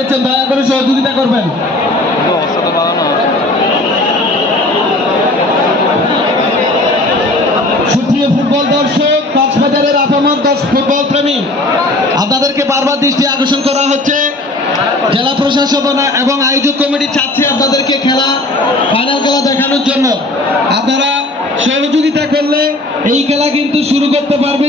দিয়েছেন, দয়া করে সহযোগিতা করবেন। সুপ্রিয় ফুটবল দর্শক, কক্সবাজারের আপামর ফুটবল প্রেমী, আপনাদেরকে বারবার দৃষ্টি আকর্ষণ করা হচ্ছে। জেলা প্রশাসন এবং আয়োজক কমিটি চাচ্ছে আপনাদেরকে ফাইনাল খেলা দেখানোর জন্য। আপনারা সহযোগিতা করলে এই খেলা কিন্তু শুরু করতে পারবে।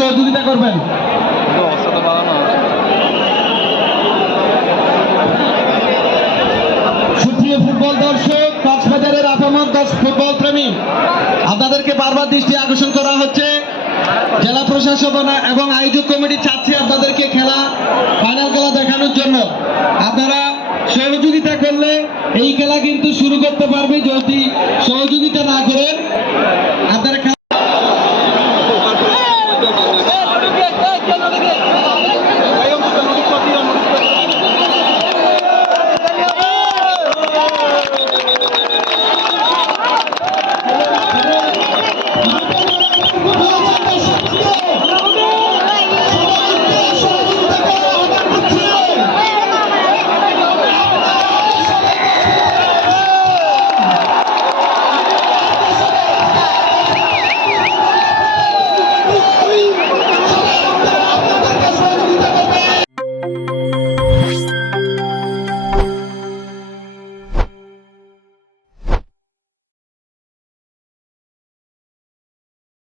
সহযোগিতা করবেন। সুপ্রিয় ফুটবল দর্শক, কক্সবাজারের আপামর ফুটবল প্রেমী, আপনাদেরকে বারবার দৃষ্টি আকর্ষণ করা হচ্ছে। জেলা প্রশাসন এবং আয়োজক কমিটি চাচ্ছে আপনাদেরকে ফাইনাল খেলা দেখানোর জন্য। আপনারা সহযোগিতা করলে এই খেলা কিন্তু শুরু করতে পারবে। যদি সহযোগিতা না করেন